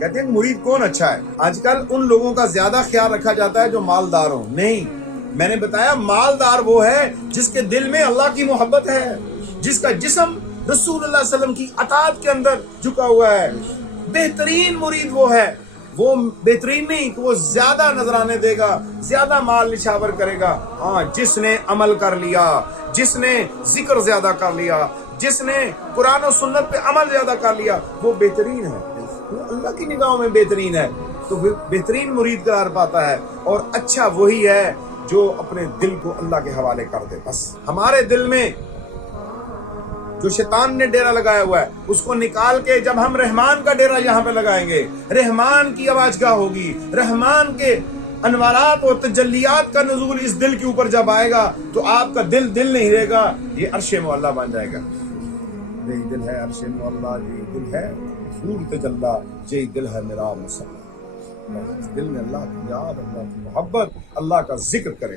کہتے ہیں مرید کون اچھا ہے؟ آج کل ان لوگوں کا زیادہ خیال رکھا جاتا ہے جو مالدار ہوں. نہیں، میں نے بتایا مالدار وہ ہے جس کے دل میں اللہ کی محبت ہے، جس کا جسم رسول اللہ صلی اللہ علیہ وسلم کی اطاعت کے اندر جھکا ہوا ہے. بہترین مرید وہ ہے، وہ بہترین نہیں کہ وہ زیادہ نذرانے دے گا، زیادہ مال نشاور کرے گا. ہاں، جس نے عمل کر لیا، جس نے ذکر زیادہ کر لیا، جس نے قرآن و سنت پہ عمل زیادہ کر لیا، وہ بہترین ہے، وہ اللہ کی نگاہوں میں بہترین ہے. تو بہترین مرید قرار پاتا ہے. اور اچھا وہی ہے جو اپنے دل کو اللہ کے حوالے کر دے. بس ہمارے دل میں جو شیطان نے ڈیرا لگایا ہوا ہے اس کو نکال کے جب ہم رحمان کا ڈیرا یہاں پہ لگائیں گے، رحمان کی آواز گاہ ہوگی، رحمان کے انوارات اور تجلیات کا نزول اس دل کے اوپر جب آئے گا تو آپ کا دل دل نہیں رہے گا، یہ عرش معلیٰ بن جائے گا. یہی دل ہے عرش معلیٰ، یہی دل ہے نور تجلی، یہی دل ہے میرا مصلی. اس دل میں اللہ کی یاد، اللہ کی محبت، اللہ کا ذکر کرے.